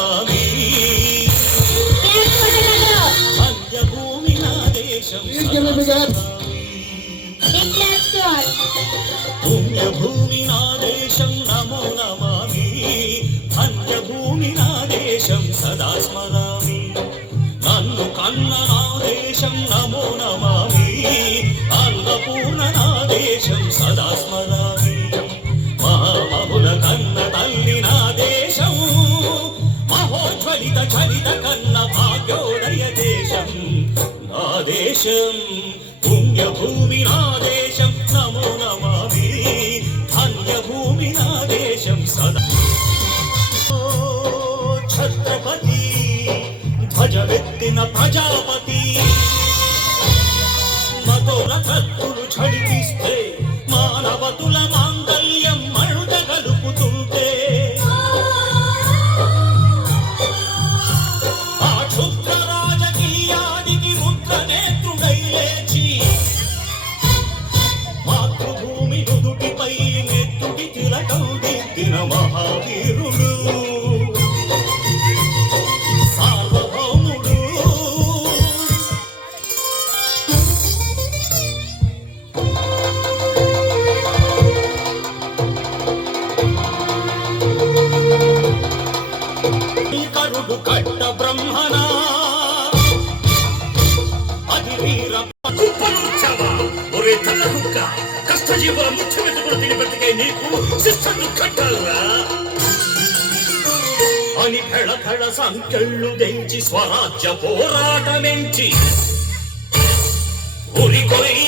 నమామి అన్యభూమి నా దేశం పుణ్యభూమి నా దేశం నమో నమామి అన్యభూమి నా దేశం సదా స్మరామి నన్ను కన్న నా దేశం నమో నమామి అన్నపూర్ణ నా దేశం సదా స్మరామి మహామహుల కన్న తల్లి నా దేశం మహోజ్వలిత చరిత కన్న భాగ్యోదయ దేశం నా దేశం పుణ్యభూమి నా దేశం నమో నమామి ధన్యభూమి నా దేశం సదా ఛత్రపతి ధ్వజవెత్తిన ప్రజాపతి మధుర కత్తులు ఝడిపిస్తే మానవతుల మాంగళ్యం మరుద గలుపుతుంటే ఆ క్షుద్ర రాజకీయానికి ముద్ర నేత్రుడై లేచి మాతృభూమి నుదుటిపై నెత్తుడి తిలకం దిద్దిన మహావీరుడు సార్వభౌముడు కరుడు కట్ట బ్రహ్మణ అది వీర ఒరే తల్ల కుక్క కష్టజీవుల ముఖ్యమెత్తుకుని తిని బ్రతికే నీకు శిక్షను కట్టాలరా అని ఫెళ ఫెళ సంఖ్యళ్ళు తెంచి స్వరాజ్య పోరాటమెంచి ఉరికొరి